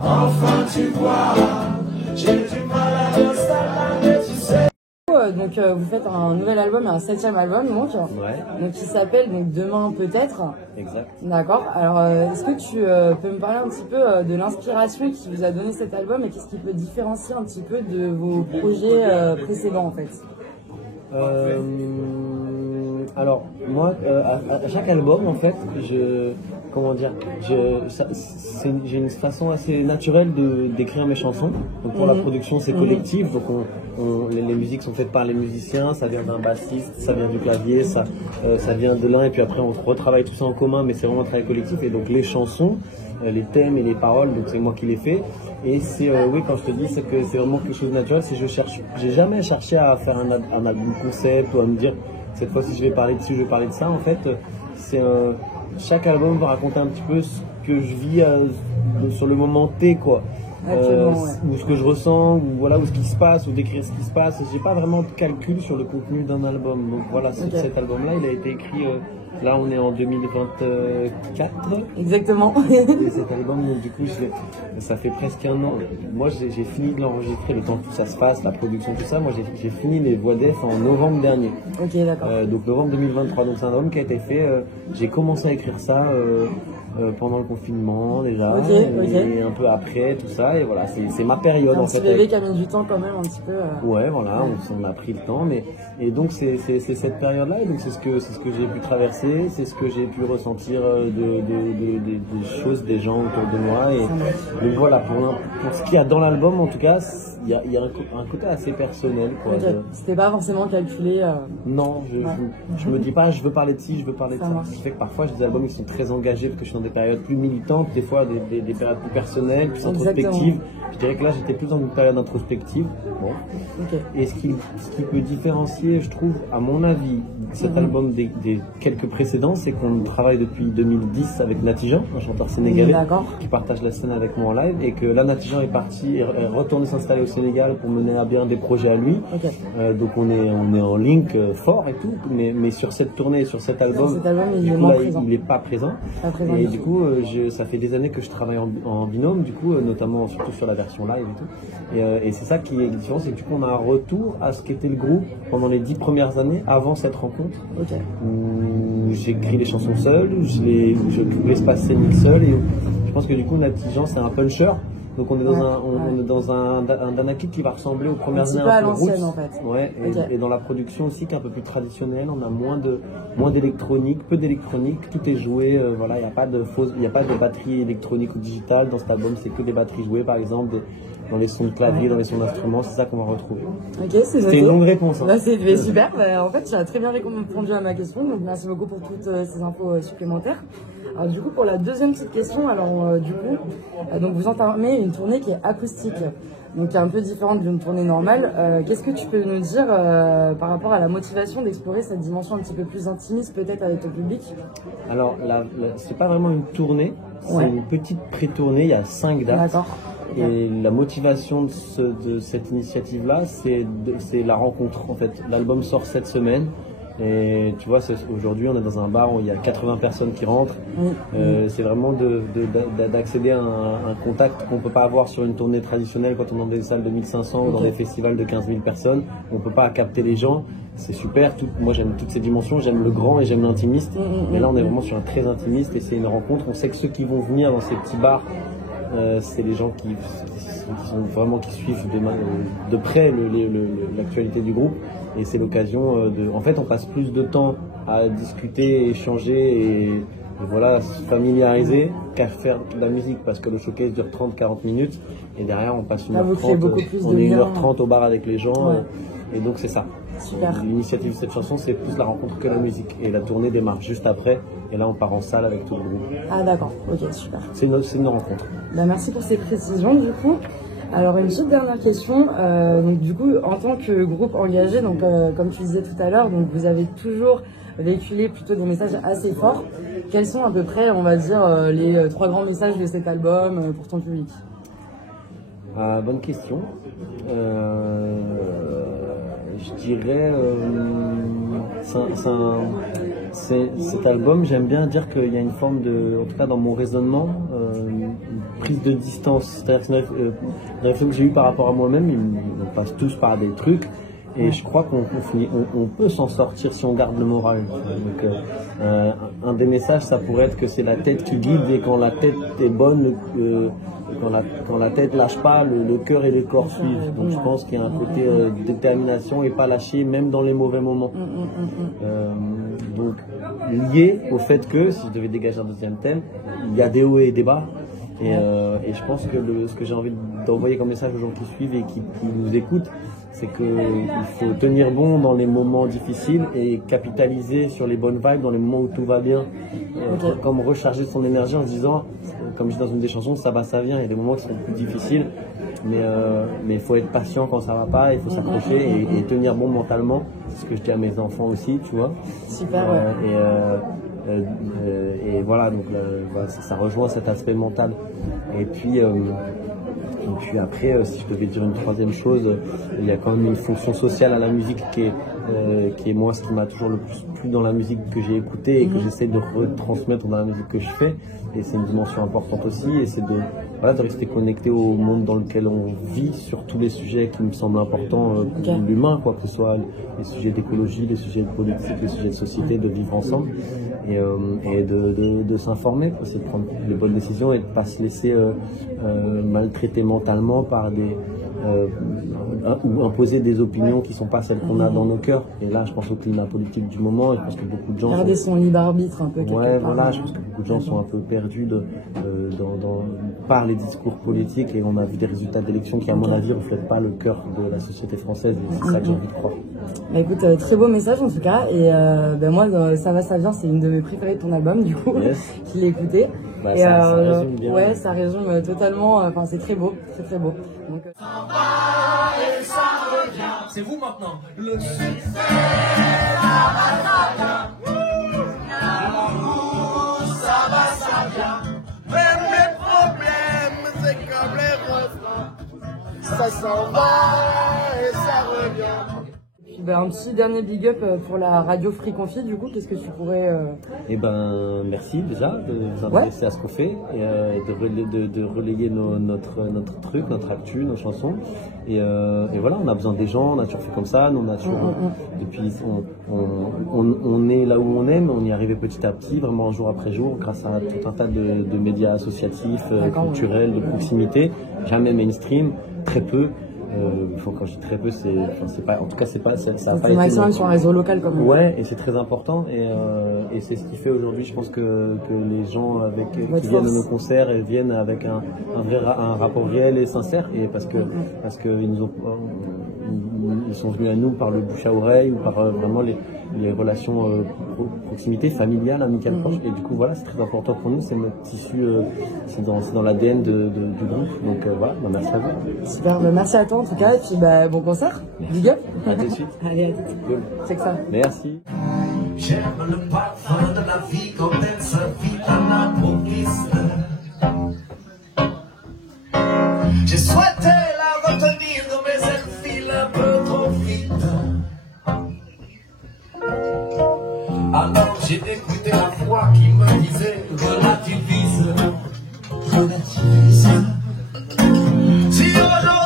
Enfin tu vois, j'ai du mal à l'installer, tu sais. Donc vous faites un nouvel album, un 7e album donc, donc qui s'appelle donc Demain peut-être. Exact. D'accord. Alors est-ce que tu peux me parler un petit peu de l'inspiration qui vous a donné cet album et qu'est-ce qui peut différencier un petit peu de vos projets précédents en fait? Alors moi, à chaque album en fait, j'ai une façon assez naturelle d'écrire mes chansons. Donc pour la production c'est collectif, donc les musiques sont faites par les musiciens, ça vient d'un bassiste, ça vient du clavier, ça vient de l'un et puis après on retravaille tout ça en commun, mais c'est vraiment un travail collectif. Et donc les chansons, les thèmes et les paroles, donc c'est moi qui les fais. Et c'est oui, quand je te dis c'est que c'est vraiment quelque chose de naturel, j'ai jamais cherché à faire un album concept ou à me dire cette fois-ci je vais parler de ci, je vais parler de ça. En fait, chaque album va raconter un petit peu ce que je vis sur le moment T, quoi. Ou ce que je ressens, ou voilà, ou ce qui se passe, ou décrire ce qui se passe. J'ai pas vraiment de calcul sur le contenu d'un album. Donc voilà, cet album-là, il a été écrit. Là, on est en 2024. Exactement. Et cet album, donc, du coup, ça fait presque un an. Moi, j'ai fini de l'enregistrer, le temps que tout ça se passe, la production, tout ça. Moi, j'ai fini les voix d'EF en novembre dernier. Ok, d'accord. Donc novembre 2023. Donc c'est un album qui a été fait. J'ai commencé à écrire ça pendant le confinement déjà, et un peu après tout ça. Et voilà, c'est ma période en fait. Un petit bébé qui a mis du temps quand même un petit peu. Ouais, voilà, on a pris le temps, et donc c'est cette période-là, et donc c'est ce que j'ai pu traverser, c'est ce que j'ai pu ressentir des choses, des gens autour de moi. Et donc voilà, pour ce qu'il y a dans l'album, en tout cas, il y a un côté assez personnel, quoi. C'était pas forcément calculé. Non, je me dis pas je veux parler de ci, je veux parler de ça. Ce qui fait que parfois j'ai des albums qui sont très engagés parce que je suis dans des périodes plus militantes, des fois des périodes plus personnelles, plus introspectives. Je dirais que là j'étais plus dans une période introspective. Bon. Et ce qui peut différencier, je trouve, à mon avis, cet album des quelques précédents, c'est qu'on travaille depuis 2010 avec Natijan, un chanteur sénégalais qui partage la scène avec moi en live, et que là Natijan est retourné s'installer au Sénégal pour mener à bien des projets à lui. Donc on est en link fort et tout, mais sur cette tournée, sur cet album, il n'est pas présent. Et du coup, ça fait des années que je travaille en binôme, du coup, notamment surtout sur la version live et tout. Et c'est ça qui est différent, c'est que du coup on a un retour à ce qu'était le groupe pendant les 10 premières années avant cette rencontre. Où j'écris les chansons seul, je trouve l'espace scénique seul, et je pense que du coup Natijan c'est un puncher. Donc on est dans un Danakil qui va ressembler aux premières années à l'ancienne en fait. Ouais, et dans la production aussi qui est un peu plus traditionnelle, on a moins d'électronique, peu d'électronique, tout est joué, voilà, il n'y a pas de batterie électronique ou digitale dans cet album, c'est que des batteries jouées par exemple, dans les sons de clavier, dans les sons d'instruments, c'est ça qu'on va retrouver. C'était une longue réponse. Hein. C'est super, en fait tu as très bien répondu à ma question, donc merci beaucoup pour toutes ces infos supplémentaires. Alors du coup pour la deuxième petite question, donc vous entamez une tournée qui est acoustique, donc qui est un peu différente d'une tournée normale. Qu'est-ce que tu peux nous dire par rapport à la motivation d'explorer cette dimension un petit peu plus intimiste peut-être avec ton public? Alors c'est pas vraiment une tournée, c'est une petite pré-tournée, il y a 5 dates. D'accord. Et la motivation de cette initiative-là, c'est la rencontre en fait. L'album sort cette semaine. Et tu vois, aujourd'hui on est dans un bar où il y a 80 personnes qui rentrent. C'est vraiment d'accéder à un contact qu'on ne peut pas avoir sur une tournée traditionnelle quand on est dans des salles de 1500 ou dans des festivals de 15 000 personnes. On ne peut pas capter les gens. C'est super. Moi j'aime toutes ces dimensions. J'aime le grand et j'aime l'intimiste. Mais là on est vraiment sur un très intimiste et c'est une rencontre. On sait que ceux qui vont venir dans ces petits bars, c'est les gens qui suivent de près l'actualité du groupe. Et c'est l'occasion en fait on passe plus de temps à discuter, échanger et voilà, se familiariser qu'à faire de la musique, parce que le showcase dure 30-40 minutes et derrière on passe 1h30, on est 1h30 au bar avec les gens, et donc c'est ça. L'initiative de cette chanson, c'est plus la rencontre que la musique, et la tournée démarre juste après, et là on part en salle avec tout le groupe. Ah d'accord, ok, super. C'est une rencontre. Merci pour ces précisions du coup. Alors une petite dernière question, donc du coup en tant que groupe engagé, donc comme tu disais tout à l'heure, donc vous avez toujours véhiculé plutôt des messages assez forts. Quels sont à peu près, on va dire, les 3 grands messages de cet album pour ton public? Bonne question. Je dirais cet album, j'aime bien dire qu'il y a une forme de, en tout cas dans mon raisonnement, une prise de distance. C'est-à-dire que la réflexion que j'ai eue par rapport à moi-même, on passe tous par des trucs. Et je crois qu'on peut s'en sortir si on garde le moral. Donc, un des messages, ça pourrait être que c'est la tête qui guide, et quand la tête est bonne, quand la tête lâche pas, le cœur et le corps suivent. Donc je pense qu'il y a un côté détermination et pas lâcher, même dans les mauvais moments. Donc lié au fait que, si je devais dégager un deuxième thème, il y a des hauts et des bas. Et je pense que ce que j'ai envie d'envoyer comme message aux gens qui suivent et qui nous écoutent, c'est qu'il faut tenir bon dans les moments difficiles et capitaliser sur les bonnes vibes dans les moments où tout va bien. Comme recharger son énergie en se disant, comme je dis dans une des chansons, ça va, ça vient. Il y a des moments qui sont plus difficiles, mais il faut être patient quand ça va pas, il faut s'accrocher et tenir bon mentalement. C'est ce que je dis à mes enfants aussi, tu vois. Super. Et voilà, donc voilà, ça rejoint cet aspect mental. Et puis après, si je devais dire une troisième chose, il y a quand même une fonction sociale à la musique qui est moi ce qui m'a toujours le plus plu dans la musique que j'ai écoutée et que j'essaie de retransmettre dans la musique que je fais. Et c'est une dimension importante aussi, et c'est de rester connecté au monde dans lequel on vit sur tous les sujets qui me semblent importants pour l'humain, quoi que ce soit les sujets d'écologie, les sujets de politique, les sujets de société, de vivre ensemble et de s'informer, c'est de prendre les bonnes décisions et de ne pas se laisser maltraiter mentalement par ou imposer des opinions qui ne sont pas celles qu'on a dans nos cœurs. Et là, je pense au climat politique du moment, je pense que beaucoup de gens... Garder son libre arbitre un peu. Ouais, voilà, je pense que beaucoup de gens sont un peu perdus par les discours politiques, et on a vu des résultats d'élections qui, à mon avis, ne reflètent pas le cœur de la société française, et c'est ça que j'ai envie de croire. Bah écoute, très beau message en tout cas, et moi, Ça va, ça vient, c'est une de mes préférées de ton album, du coup, je l'ai écouté. Bah, et ça résume bien. Ouais, ça résume totalement, enfin c'est très beau, très très beau. Donc, c'est vous maintenant. Le ça va, ça vient. Même les problèmes, c'est comme les refrains. Ça s'en va et ça revient. Un petit dernier big up pour la radio Free Confi, du coup, qu'est-ce que tu pourrais... merci déjà de vous intéresser à ce qu'on fait et de relayer notre truc, notre actu, nos chansons. Et voilà, on a besoin des gens, on a toujours fait comme ça, nous on a toujours... Depuis, on est là où on est, mais on y est arrivé petit à petit, vraiment jour après jour, grâce à tout un tas de médias associatifs, culturels, de proximité, jamais mainstream, très peu. Quand je dis très peu, c'est pas, en tout cas c'est pas, ça a pas été maximum sur un réseau local comme ouais, et c'est très important, et c'est ce qui fait aujourd'hui, je pense que les gens qui viennent à nos concerts, elles viennent avec un rapport réel et sincère, et parce que ils sont venus à nous par le bouche à oreille, ou par vraiment les relations proximité familiale, amicale, proche, et du coup voilà, c'est très important pour nous, c'est notre tissu, c'est dans l'ADN du groupe, donc voilà, merci à vous. Super, merci à toi en tout cas, et puis bon concert, big up. À tout de suite. Allez, à tout de suite. Cool. C'est que ça. Merci. J'aime le parfum de la vie quand elle se vit à l'improviste. J'ai souhaité la retenir, mais elle file un peu trop vite. Alors j'ai écouté la voix qui me disait relativise, relativise. Si aujourd'hui